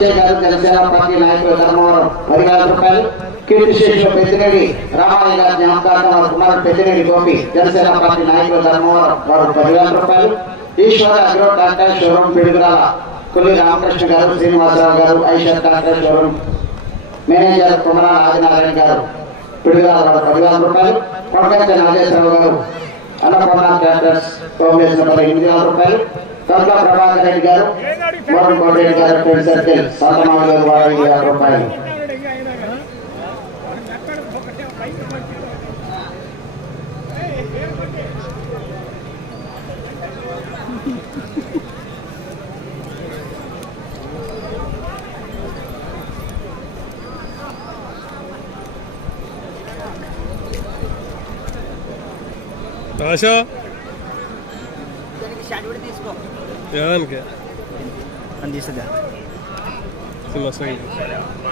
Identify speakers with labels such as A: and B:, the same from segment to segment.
A: గారు జనసేన పార్టీ నాయకులు ధర్మవరం పదివేల రూపాయలు కీర్తి పెద్దిరెడ్డి రామాయ గారి జ్ఞాపకార్థం వారి కుమారుడు పెద్దిరెడ్డి గోపి జనసేన పార్టీ నాయకులు ధర్మవరం వారు పదివేల రూపాయలు Eshwara agro Tata showroom Piduguralla Kolli Ramakrishna garu Srinivasarao garu Aishwar Tata showroom manager Kumarala Adinarayana garu Piduguralla వారు పదివేల రూపాయలు కొడకంచె నాగేశ్వరరావు గారు అన్నపూర్ణ ట్రాక్టర్స్ ఎనిమిది వేల రూపాయలు తొలక ప్రభాకర్ రెడ్డి గారు మోహన్ కోటరెడ్డి గారు ఫ్రెండ్ సర్కిల్ సాతమావ గారు వారు ఐదు వేల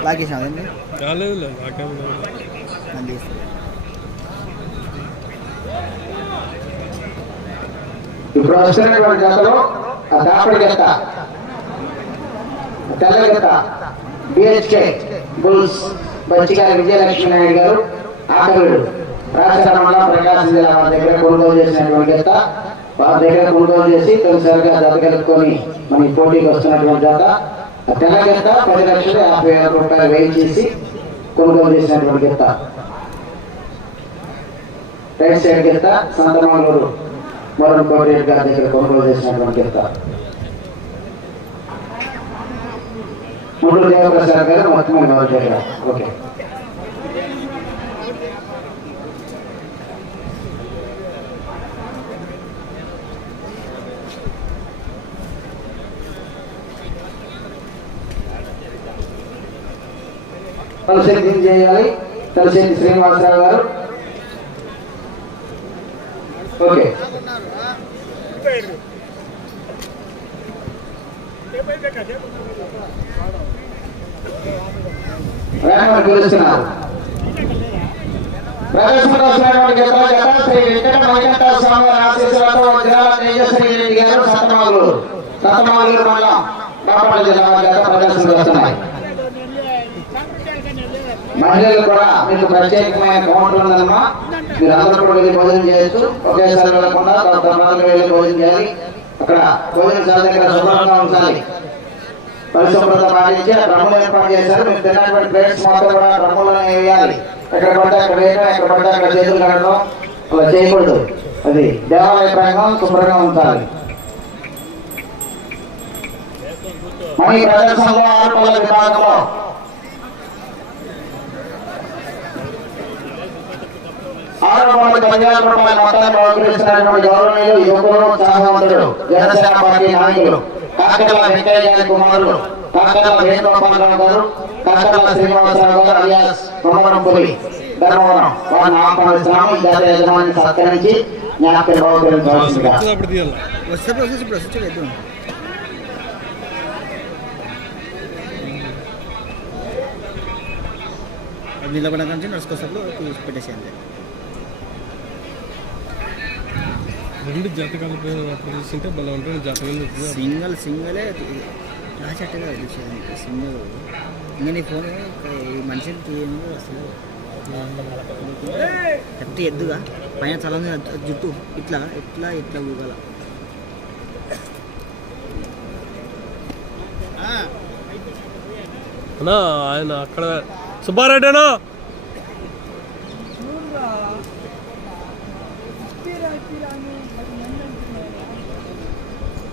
B: లాగేసాం అదండి
A: ఇప్పుడు వస్తున్నటువంటి జతలో ఆ దాపడి గెత్త తెల్ల గెత్త బిహెచ్కే బుల్స్ బచ్చిగారి విజయలక్ష్మి నాయుడు గారు ఆకరుడు రాజస్థాన్ మండలం ప్రకాశం జిల్లా వారి దగ్గర కొనుగోలు చేసినటువంటి గెత్త వారి దగ్గర కొనుగోలు చేసి తొలిసారిగా జత కలుపుకొని మన పోటీకి వస్తున్నటువంటి జత ఆ తెల్ల గెత్త పది లక్షల యాభై వేల రూపాయలు వేయి చేసి కొనుగోలు చేసినటువంటి గెత్త రైట్ సైడ్ గెత్త సంతమంగళూరు మరణ కోటేట్ గారి దగ్గర కొనుగోలు చేసినటువంటి గెత్త మూడు దేవప్రసాద్ గారు మొత్తం ఓకే. తలశక్తి చేయాలి? తలశక్తి శ్రీనివాసరావు గారు. ఓకే. రాయమని పిలుస్తున్నారు. ప్రదర్శనకు వచ్చినటువంటి గత స్వామి వారి ఆశీస్సులతో గారు సతమాలూరు సతమాలూరు మండలం బాపట్ల జిల్లా గత ప్రదర్శనకు వస్తున్నాయి. మహిళలు కూడా మీకు ప్రత్యేకమైన కౌంటర్ ఉందమ్మా మీరు అందరూ కూడా వెళ్ళి భోజనం చేయొచ్చు. ఒకేసారి వెళ్ళకుండా తర్వాత వెళ్ళి భోజనం చేయాలి. అక్కడ భోజనశాల దగ్గర శుభ్రంగా ఉంచాలి పరిశుభ్రత పాటించి ఆ డ్రమ్ములు ఏర్పాటు చేశారు. మీరు తిన్నటువంటి ప్లేట్స్ మొత్తం కూడా డ్రమ్ములను వేయాలి. ఎక్కడ పడితే అక్కడ వేయడం ఎక్కడ పడితే అక్కడ చేతులు కడడం అలా చేయకూడదు. అది దేవాలయ ప్రాంగణం శుభ్రంగా ఉంచాలి. మన ఈ ప్రదర్శనలో ఆరుపల్ల విభాగంలో ఆరు వందల పదివేల రూపాయల మొత్తాన్ని బహుకరిస్తున్నటువంటి గౌరవనీయులు యువకులు ఉత్సాహవంతుడు జనసేన పార్టీ నాయకులు కాకర్ల వెంకయ్య గారి కుమారులు కాకర్ల వేణుగోపాలరావు గారు కాకర్ల శ్రీనివాసరావు గారు అలియాస్ కొమ్మరం పులి ధర్మవరం వారిని ఆహ్వానిస్తున్నాము ఈ జాతీయ యజమాని సత్కరించి జ్ఞాపకం బహుకరించవలసిందిగా
C: అప్పుడు తీయాలి
B: వస్తే ప్రాసెస్
C: రెండు జత కలిపి అప్పుడు చూస్తుంటే బలం ఉంటుంది. జత మీద ఉంటుంది.
B: సింగల్ సింగలే రాచట్టగా చూసేది సింగల్. ఇంకా నీ ఫోన్ ఈ మనిషిని తీయను అసలు. కరెక్ట్ ఎద్దుగా? పైన అది జుట్టు. ఇట్లా ఇట్లా ఇట్లా ఊగల.
C: అన్నా ఆయన అక్కడ సుబ్బారెడ్డేనా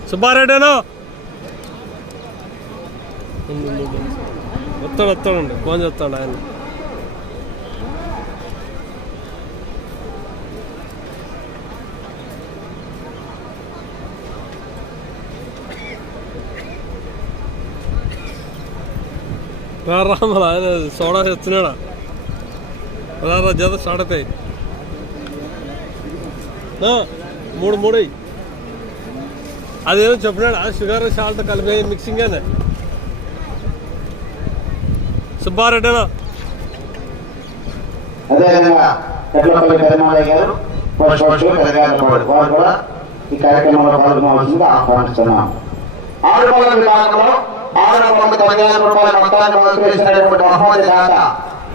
C: సుబ్బారెడ్డేనా వస్తాడు వస్తాడండి ఫోన్ చేస్తాడు ఆయన రా రా మరి ఆయన సోడా తెస్తున్నాడా రా రా జత స్టార్ట్ అవుతాయి నా, మూడు మూడు అయ్యి అదేమో చెప్పినాడు? ఆ షుగర్ సాల్ట్ కలిపి మిక్సింగ్ అని సుబ్బారెడ్డినా
A: అదేవిధంగా గారు పోస్ట్ వారు కూడా ఈ కార్యక్రమంలో పాల్గొనవలసిందిగా ఆహ్వానిస్తున్నాం. ఆరుపల్ల విభాగంలో ఆరు వందల పదివేల రూపాయల మొత్తాన్ని బహుకరించినటువంటి బహుమతి దాత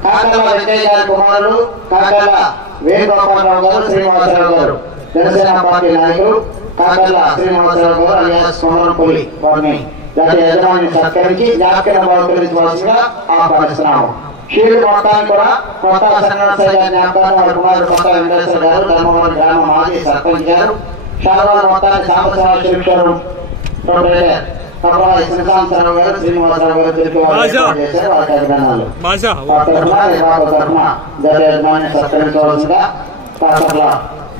A: కాకల వెంకయ్య గారి కుమారులు కాకల వేణుగోపాలరావు గారు శ్రీనివాసరావు గారు. జనసేన పార్టీ నాయకులు కాకల శ్రీనివాసరావు గారు అలియాస్ కుమారపులి వారిని గత యజమాని సత్కరించి జ్ఞాపకం బహుకరించవలసిగా ఆహ్వానిస్తున్నాము. షీల్డ్ మొత్తాన్ని కూడా కొత్త శ్రీనివాసరావు గారి జ్ఞాపకాన్ని వారి కుమారుడు కొత్త వెంకటేశ్వర గారు ధర్మవరం గ్రామ మాజీ సర్పంచ్ గారు. శారదాల మొత్తాన్ని సాంబశివ శిక్షణ ప్రొపరేటర్ కమలాయి శ్రీకాంతరావు గారు శ్రీనివాసరావు గారు తిరిగి వారు
C: రాజా.
A: ఏర్పాటు చేశారు. వారికి అభినందనలు.
C: భాష
A: తరఫున నిర్వాహక తరఫున జత యజమాని సత్కరించవలసిందిగా కాకర్ల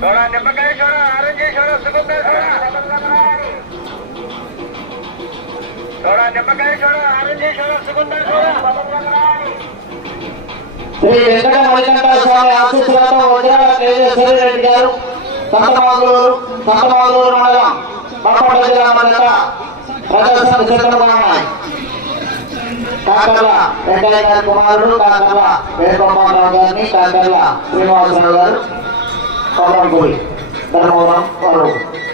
D: చూడ నిమ్మకాయ చూడ ఆరెంజ్ చూడ సుగంధాయ చూడ నిమ్మకాయ చూడ ఆరెంజ్ చూడ
A: శ్రీ వెంకట మణికంఠ స్వామి ఆశీస్సులతో వదిలాల కేజేశ్వరి రెడ్డి గారు సంతమాగులూరు సంతమాగులూరు మండలం పట్టణ మండల ప్రదర్శన సిద్ధంగా ఉన్నాయి. కాకర్ల వెంకయ్య గారి కుమారుడు కాకర్ల వేణుగోపాలరావు గారిని కాకర్ల శ్రీనివాసరావు గారు కొమరంపూడి ధర్మవరం వారు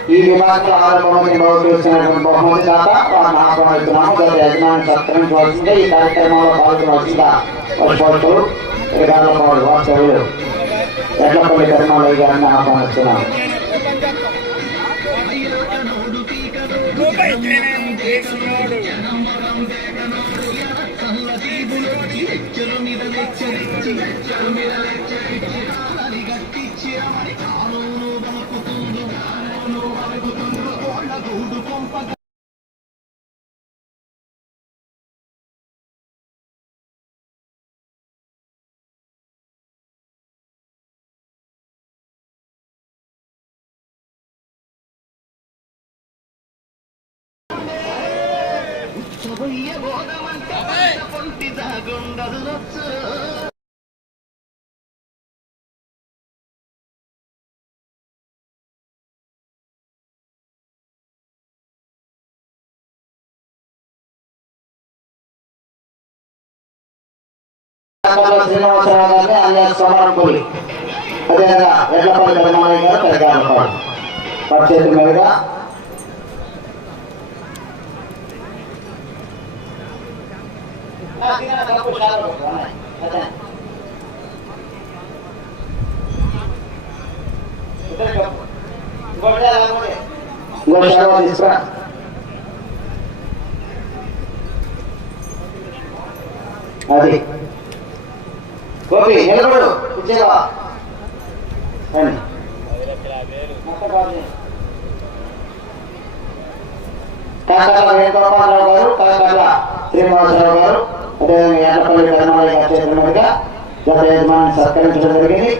A: ఈ విభాగంలో ఆరోగ్యమైన బహుకరించినటువంటి బహుమతి దాత వారిని ఆహ్వానిస్తున్నాము గత యజమాని సత్కరించవలసిందే. ఈ కార్యక్రమంలో పాల్గొనవలసిందిగా పశుపతులు శ్రీకాకుళ వాస్తవ్యులు ఎడ్లపల్లి కర్మాలయ్య గారిని ఆహ్వానిస్తున్నాము గారిని అలియాస్ కొమరంపూడి అదేవిధంగా ఎడ్లపల్లి కర్మాలయ్య గారు పెరగాలపాడు వారి చేతి మీదుగా ఇంకో శాలువా తీసుకురా అది గోపి నిలబడు. రండి. కాకర్ల వేణుగోపాలరావు గారు కాకర్ల శ్రీనివాసరావు గారు అదేవిధంగా ఎర్రపల్లి గారి చేతుల మీదుగా గత యజమాని సత్కరించడం జరిగింది.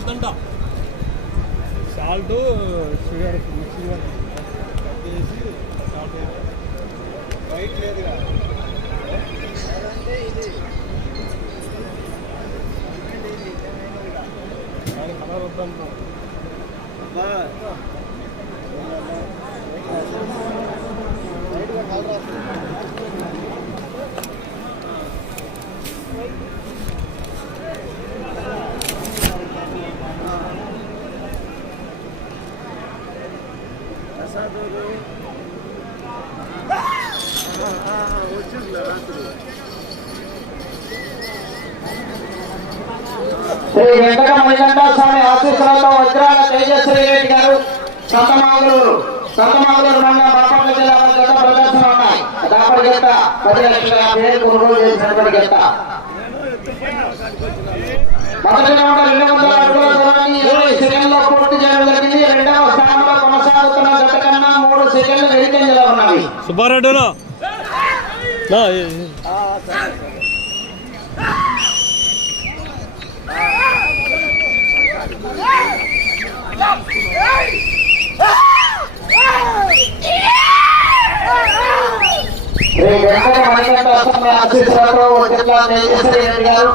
C: అలా కళా వద్దంట salt sugar sugar
A: Sri Venkata Manikanta Swamy ఆశీస్సులతో వజ్రాల తేజశ్వరి రెడ్డి గారు సంతమాగులూరు. సంతమాగులూరు మండలం బాపట్ల జిల్లా గత ప్రదర్శన ఉన్నాయి. దాపటి గత పది లక్షల పేరు కొనుగోలు చేసినటువంటి గత మొదటి రౌండ్ రెండు వందల అడుగుల దూరాన్ని ఇరవై సెకండ్లో పూర్తి చేయడం జరిగింది రెండవ స్థానంలో కొనసాగుతున్న గత కన్నా మూడు సెకండ్లు వెనుకంజలో ఉన్నవి శ్రీ వెంకట మణికంఠ అసెంబ్లీ ఆశీస్సులతో జిల్లా తేజశ్వరి గారు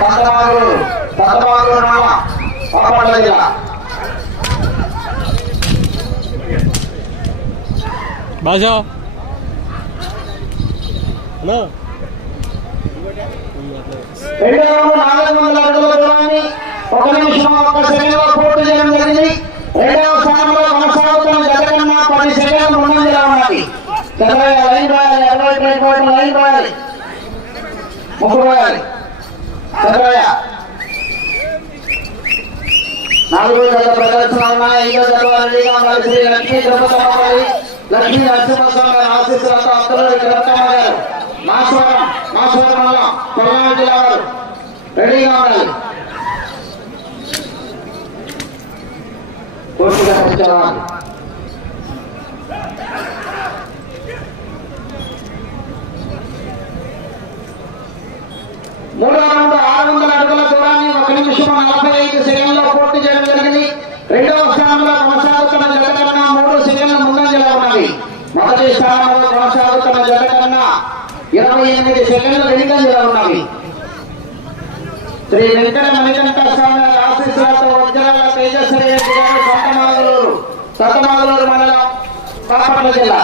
A: సంతమాగులూరు సంతమాగులూరు మండలం బాపట్ల జిల్లా
C: భాష అన్నా
A: రెండు వందల నాలుగు వందల అడుగుల దూరాన్ని ఒక నిమిషం ఒక్క సెకండ్లో పూర్తి చేయడం జరిగింది. రెండవ స్థానంలో కొనసాగుతున్న కన్నా పది సెకండ్లు ముందంజలో ఉన్నది చంద్రయ్య లైన్ రాయాలి కోట్లు లైన్ రాయాలి ముగ్గురు రాయాలి చంద్రయ్య నాలుగు జత ప్రదర్శన ఉన్నాయి. ఐదో జత వారు రెడీగా ఉండాలి శ్రీ లక్ష్మీ తిరుపతమ్మ గారి లక్ష్మీ నరసింహస్వామి గారి ఆశీస్సులతో అత్తలూరి తిరుపతమ్మ గారు మాస్వరం మాస్వరం మండలం కొల్లాడు జిల్లా వారు రెడీగా ఉండాలి. పూర్తిగా కూర్చోవాలి మూడో రౌండ్ ఆరు వందల అడుగుల దూరాన్ని ఒక నిమిషం నలభై ఐదు సెకండ్లో పూర్తి చేయడం జరిగింది రెండవ స్థానంలో కొనసాగుతున్న జత కన్నా మూడు సెకండ్ల ముందంజలో ఉన్నది మొదటి స్థానంలో కొనసాగుతున్న జత కన్నా ఇరవై ఎనిమిది సెకండ్లు వెనుకంజలో ఉన్నవి. శ్రీ వెంకట మణికంఠ స్వామి ఆశీస్సులతో వజ్రాల తేజస్వరి రెడ్డి గారు సొంతమాగులూరు సొంతమాగులూరు మండలం బాపట్ల జిల్లా.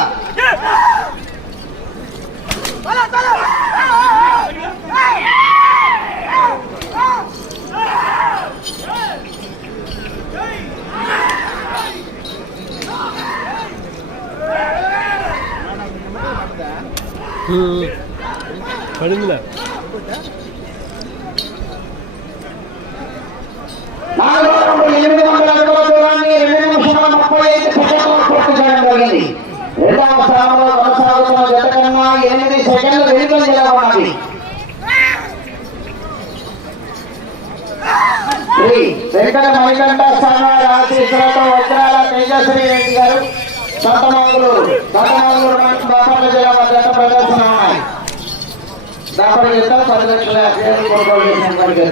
C: పడిందిలే.
A: ఎనిమిది వందల అడుగుల దూరాన్ని రెండు నిమిషాల ముప్పై ఐదు సెకండ్లు పూర్తి చేయడం జరిగింది. రెండవ స్థానంలో కొనసాగుతున్న జత కన్నా ఎనిమిది సెకండ్లు వెనుకంజలో ఉన్నది. వెంకట మణికంఠ స్వామి ఆశీస్సులతో వజ్రాల తేజశ్రీ రెడ్డి గారు సొంతమంగళూరు సొంతమంగళూరు బాపట్ల జిల్లా వారి జత ప్రదర్శన ఉన్నాయి. దాపటి జత పది లక్షల యాభై ఏడు కొనుగోలు చేసినటువంటి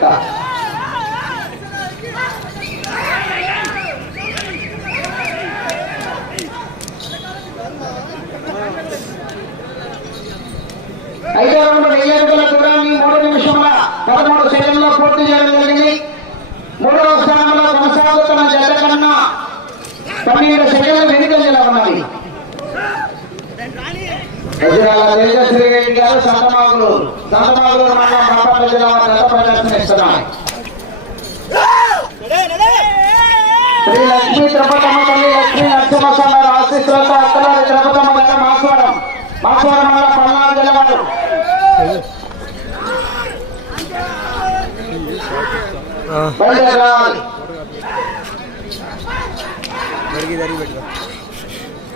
A: ఐదో రెండు వెయ్యి అడుగుల దూరాన్ని మూడు నిమిషముల పదమూడు సెకండ్లో పూర్తి చేయడం జరిగింది మూడవ స్థానంలో కొనసాగుతున్న జత కన్నా పన్నెండు సెకండ్లు వెనుకంజలో ఉన్నది వజ్రాల తేజశ్రీ రెడ్డి గారు సంతమాగులూరు సంతమాగులూరు మండలం బాపట్ల జిల్లా వారి గత ప్రదర్శన ఇస్తున్నారు శ్రీ లక్ష్మీ తిరుపతమ్మ తల్లి లక్ష్మీ నరసింహస్వామి గారి ఆశీస్సులతో అత్తలారి తిరుపతమ్మ గారు మాస్వరం. మాస్వరం మండలం పల్నాడు జిల్లా వారు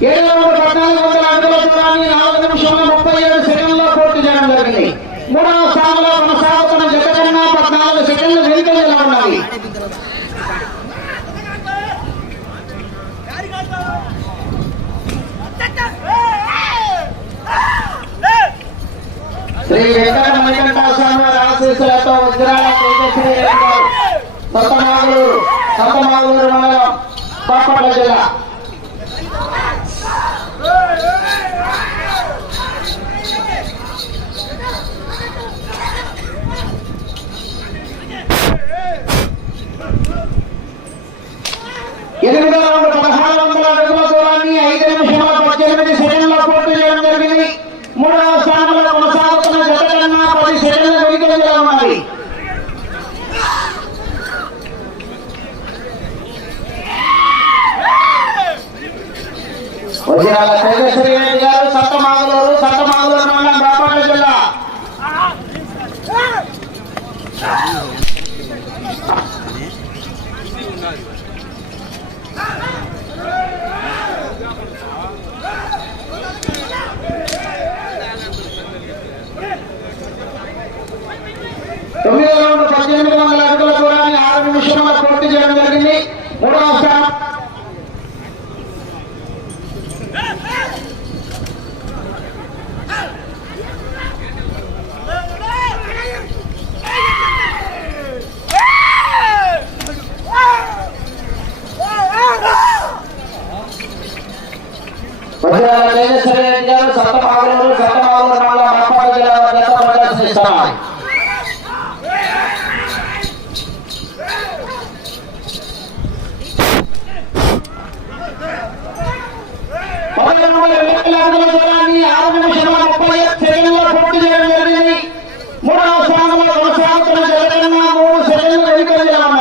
A: ఏడు వందల పద్నాలుగు వందల అడుగుల దూరాన్ని నాలుగు నిమిషముల ముప్పై ఏడు సెకండ్లో పూర్తి చేయడం జరిగింది మూడవ స్థానంలో కొనసాగుతున్న జత కన్నా పద్నాలుగు సెకండ్లు వెనుకల్లో ఉన్నది శ్రీ వెంకట మణికంఠ స్వామి ఆశీస్సులతో వజ్రాల తేజశ్రీ గారు కొత్తమాగులూరు కొత్తమాగులూరు మండలం బాపట్ల జిల్లా వజ్రాల తేజశ్రీ రెడ్డి గారు సత్తమాగులూరు సత్తమాగులూరు మండలం బాపట్ల జిల్లా. తొమ్మిది రౌండ్ పద్దెనిమిది వందల అడుగుల దూరాన్ని ఆరు నిమిషంలో పూర్తి చేయడం జరిగింది. మూడవ స్థానం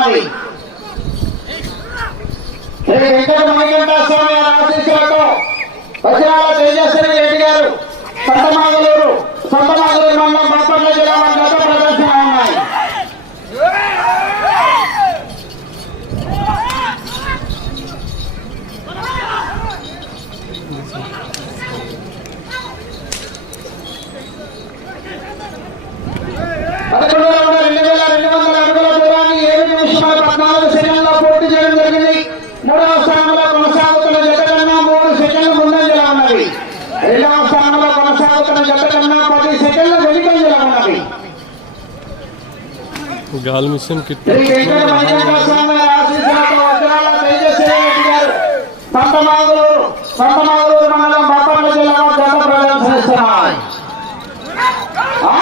A: వెనుకంజలో ఉన్నది శ్రీ వెంకట మణికంఠ స్వామి ఆశీస్సులతో వజ్రాల తేజస్వరి రెడ్డి గారు సంతమాగలూరు సంతమాగలూరు మండలం బాపట్ల జిల్లా గత ప్రదర్శన ఉన్నాయి పదకొండు వందల రెండు వేల రెండు వందల అడుగుల దూరాన్ని ఏడు నిమిషముల పద్నాలుగు సెకండ్ల పూర్తి చేయడం జరిగింది మూడవ స్థానంలో కొనసాగుతున్న జత కన్నా మూడు సెకండ్లు ముందంజలో ఉన్నది రెండవ స్థానంలో కొనసాగుతున్న జత కన్నా పది సెకండ్లు వెనుకంజలో ఉన్నది
C: గాలి మిషన్ కిట్
A: శ్రీ వెంకట మణికంఠ స్వామి వారి ఆశీస్సులతో వజ్రాల తేజస్వరి రెడ్డి గారు సంతమాగులూరు సంతమాగులూరు మండలం బాపట్ల జిల్లా వారి గత ప్రదర్శనిస్తున్నాయి ఆ!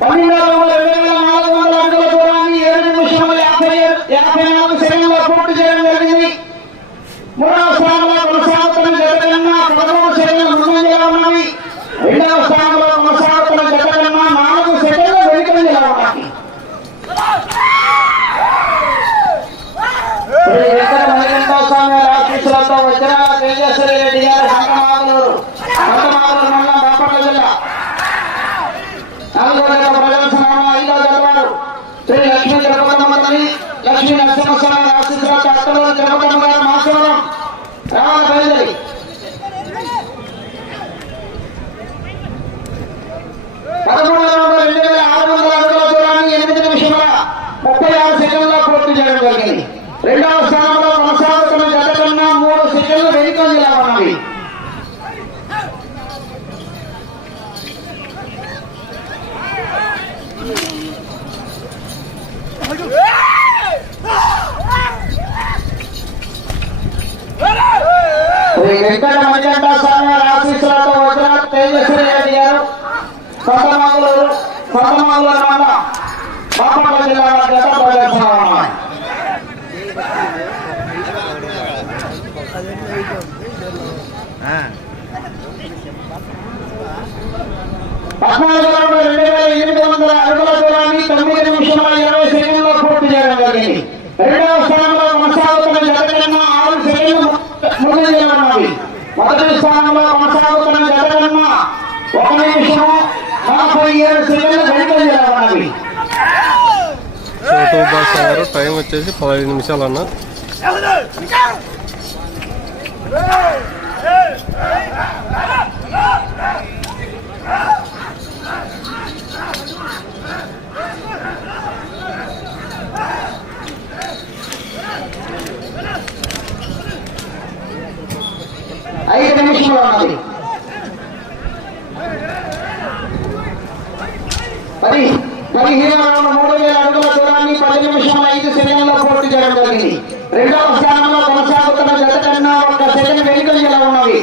A: పన్నెండు వందల రెండు వేల నాలుగు వందల అడుగుల దూరాన్ని ఏడు నిమిషముల యాభై ఏడు- యాభై నాలుగు సెకండ్ల పూర్తి చేయడం జరిగింది మూడవ స్థానంలో కొనసాగుతున్న జత పదమూడు సెకండ్ల ముందంజలో ఉన్నవి రెండవ స్థానంలో కొనసాగుతున్న జత నాలుగు సెకండ్ల వెనుకంజలో ఉన్నవి వెంకట మణికంఠ స్వామి వారి ఆశీస్సులతో వజ్రాల తేజశ్వరి రెడ్డి గారు సంతమాగులూరు సంతమాగులూరు మండలం బాపట్ల జిల్లా. నాలుగో జత ఐదో జత వారు శ్రీ లక్ష్మీ లక్ష్మీ నరసింహస్వామి గారు మాసవరం రావాలి బయలుదేరి పదమూడు వందల రెండు వేల ఆరు వందల అడుగుల దూరాన్ని ఎనిమిది నిమిషముల ముప్పై ఆరు సెకండ్ల పూర్తి చేయడం జరిగింది రెండవ స్థానంలో కొనసాగుతున్న జత కన్నా మూడు సెకండ్లు వెనుకంజలా ఉన్నవి శ్రీ వెంకట మణికంఠ స్వామి వారి ఆశీస్సులతో వజ్రాల తేజశ్వరి రెడ్డి గారు సొంతమంగళూరు సొంతమంగళూరు మండలం బాపట్ల జిల్లా జత ప్రదర్శన పద్నాలుగు రెండు వేల ఎనిమిది వందల అడుగుల దూరాన్ని తొమ్మిది ఇరవై సెకండ్లో పూర్తి చేయడం జరిగింది రెండవ స్థానంలో కొనసాగుతున్న జత కన్నా ఆరు సెకండ్లు మొదటి స్థానంలో కొనసాగుతున్న జత కన్నా ఒక నిమిషం.
C: అయ్యారు టైం వచ్చేసి పదహైదు నిమిషాలు అన్న ఐదు
A: నిమిషంలో ఉన్నది. పదిహేను మూడు వేల అడుగుల దూరాన్ని పది నిమిషముల ఐదు సెకండ్లో పూర్తి చేయడం జరిగింది రెండవ స్థానంలో కొనసాగుతున్న జత కన్నా ఒక సెకండ్ వెనుకలు ఇలా ఉన్నవి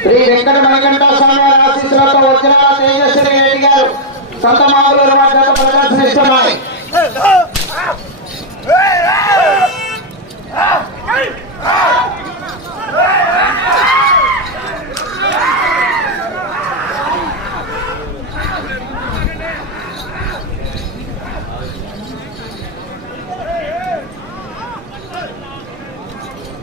A: శ్రీ వెంకట మణికంఠ స్వామి ఆశీస్సులతో వచ్చిన తేజస్వి రెడ్డి గారు సొంత మామూలు వద్ద ప్రదర్శనిస్తున్నాయి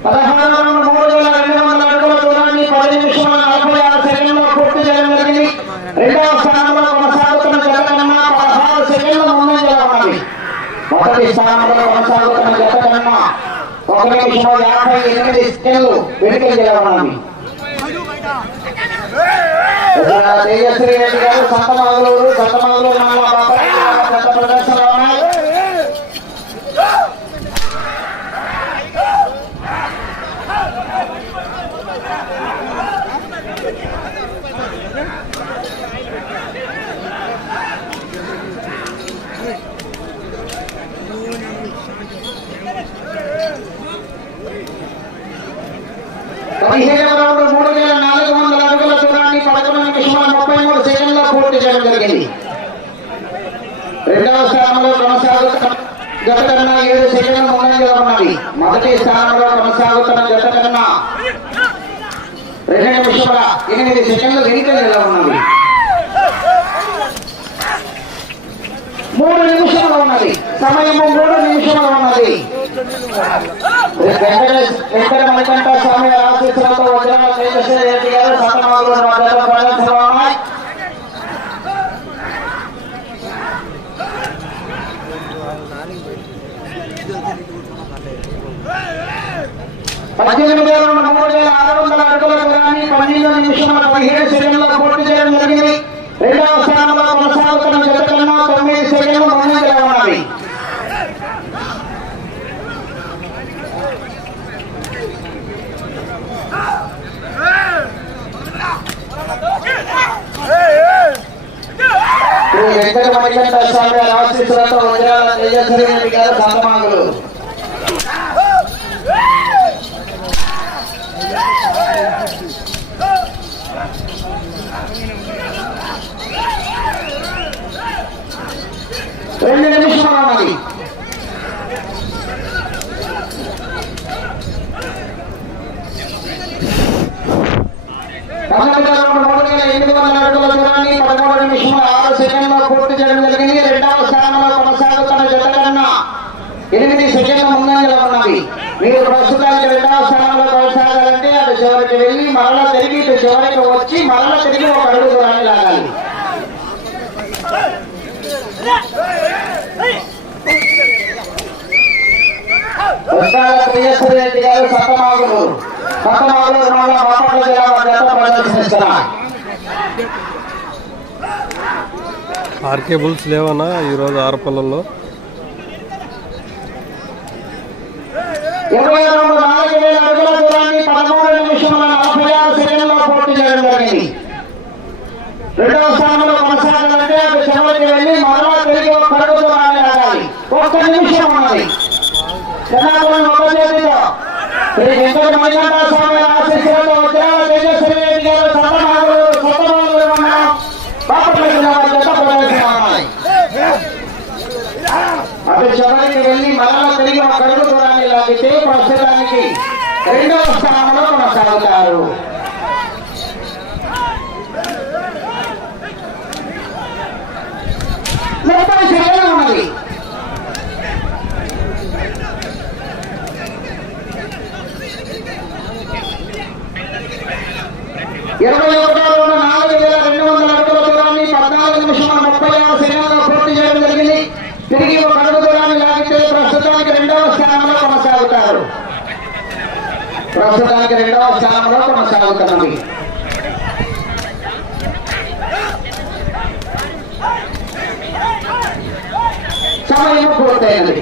A: పదహారు మూడు వేల రెండు వందల అడుగుల దూరాన్ని పది నిమిషముల నలభై ఆరు సెకండ్లో పూర్తి చేయడం జరిగింది రెండవ స్థానంలో కొనసాగుతున్న జత కన్నా పదహారు సెకండ్ల ముందంజలో ఉన్నది మొదటి స్థానంలో కొనసాగుతున్న జత కన్నా ఒక నిమిషం యాభై ఎనిమిది సెకండ్లు వెనుకంజలో ఉన్నది తేజశ్రీ రెడ్డి గారు సంతమగలూరు సంతమగలూరు మండల బాపట్ల జిల్లా జత ప్రదర్శనలో ఉన్నాయి పదిహేను రౌండ్ మూడు వేల నాలుగు వందల అడుగుల దూరాన్ని పదకొండు నిమిషముల ముప్పై మూడు సెకండ్లో పూర్తి చేయడం జరిగింది. రెండవ స్థానంలో కొనసాగుతున్న గత కన్నా ఏడు సెకండ్ ముందంజలో ఉన్నది. మొదటి స్థానంలో కొనసాగుతున్న గత కన్నా రెండు నిమిషముల ఎనిమిది సెకండ్లు వెనుకంజలో ఉన్నది. మూడు నిమిషాలు ఉన్నది. సమయము మూడు నిమిషాలు ఉన్నది. వెంకట వెంకట మణికంఠ స్వామి వారి ఆశీస్సులతో వజ్రాల తేజస్వి రెడ్డి గారు సతమాలు మద్దతు ప్రదర్శనలో ఉన్నాయి పద్దెనిమిది వేల మూడు వేల ఆరు వందల అడుగుల దూరాన్ని పన్నెండు నిమిషముల పదిహేడు సెకండ్లో పూర్తి చేయడం జరిగింది. రెండవ స్థానంలో కొనసాగుతున్న జత తొమ్మిది సెకండ్లు ముందంజలో ఉన్నది వెంకట మణికంఠ స్వామి ఆశీస్సులతో వజ్రాల తేజస్వి గారు సంతమాంగులు. రెండు నిమిషములు ఉన్నది ఎనిమిది వందల అడుగుల దూరాన్ని పదమూడు నిమిషముల ఆరు పూర్తి చేయడం జరిగింది. రెండవ స్థానంలో కొనసాగుతున్న జత కన్నా ఎనిమిది సెకండ్ల ముందంజలో ఉన్నది మీరు ప్రస్తుతానికి రెండవ స్థానంలో కొనసాగాలంటే అటు చివరికి వెళ్ళి మరలా తిరిగి ఇటు చివరికి వచ్చి మరలా తిరిగి ఒక అడుగు దూరాన్ని లాగాలి. ఉస్మాల ప్రియశ్వరి రెడ్డి గారు సత్తమాగులు. సత్తమాగులు మండల బాపట్ల జిల్లా జత ప్రదర్శనిస్తున్నారు
C: ఆర్కే బుల్స్ లేవన్నా ఈరోజు ఆరపల్లలో
A: ఇరవై రెండు నాలుగు వేల అడుగుల దూరాన్ని పదమూడు నిమిషముల నలభై ఆరు సెకండ్లో పూర్తి చేయడం జరిగింది. రెండవ స్థానంలో కొనసాగాలంటే అటు చివరికి వెళ్ళి మరలా తిరిగి ఒక్క నిమిషం ఉన్నది. జనాభాను ఒక శ్రీ వెంకట మణికంఠ స్వామి ఆశీస్సులతో ఉద్యోగ తేజస్వి రెడ్డి గారు సతమాగులు సతమాగులు మండలం బాపట్ల జిల్లా వారి అటు చివరికి వెళ్ళి మరలా తిరిగి ఒక అడుగు దూరాన్ని లాగితే ప్రస్తుతానికి రెండవ స్థానంలో కొనసాగుతారు. ముప్పై సెకండ్లు ఉన్నది. ఇరవై ఒకటో రోజు నాలుగు వేల రెండు వందల అడుగుల దూరాన్ని పద్నాలుగు నిమిషం ముప్పై ఆరు సెకండ్లలో పూర్తి చేయడం జరిగింది తిరిగి ఒక అడుగు దూరాన్ని లాగితే ప్రస్తుతానికి రెండవ స్థానంలో కొనసాగుతారు ప్రస్తుతానికి రెండవ స్థానంలో కొనసాగుతున్నది సమయం పూర్తయినది.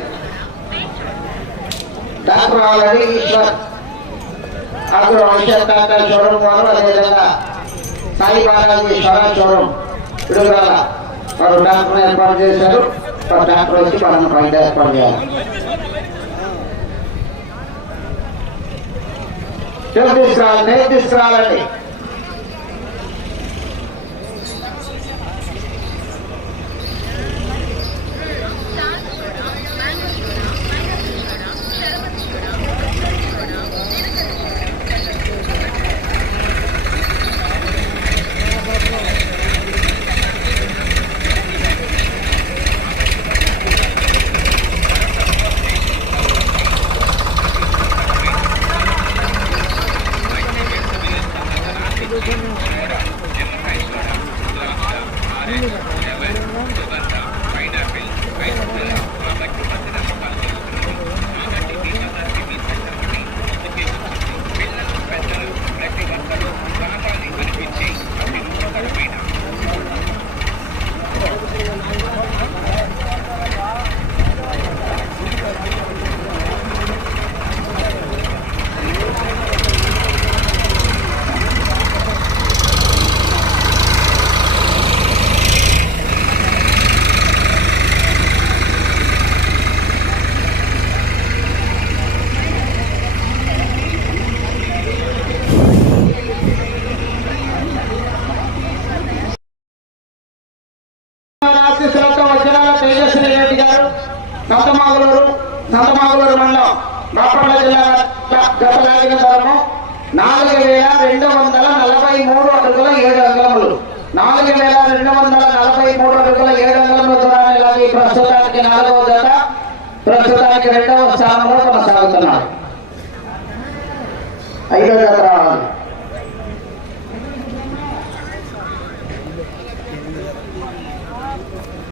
A: Doctor already Eshwar agro Vysya Tata showroom వారు అదేవిధంగా సాయి బాలాజీ స్వరాజ్ షోరూమ్ విడుదల వారు డాక్టర్ ఏర్పాటు చేశారు వారు డాక్టర్ వచ్చి వాళ్ళని బయట ఏర్పాటు చేయాలి చెవి తీసుకురావాలి నేను తీసుకురావాలండి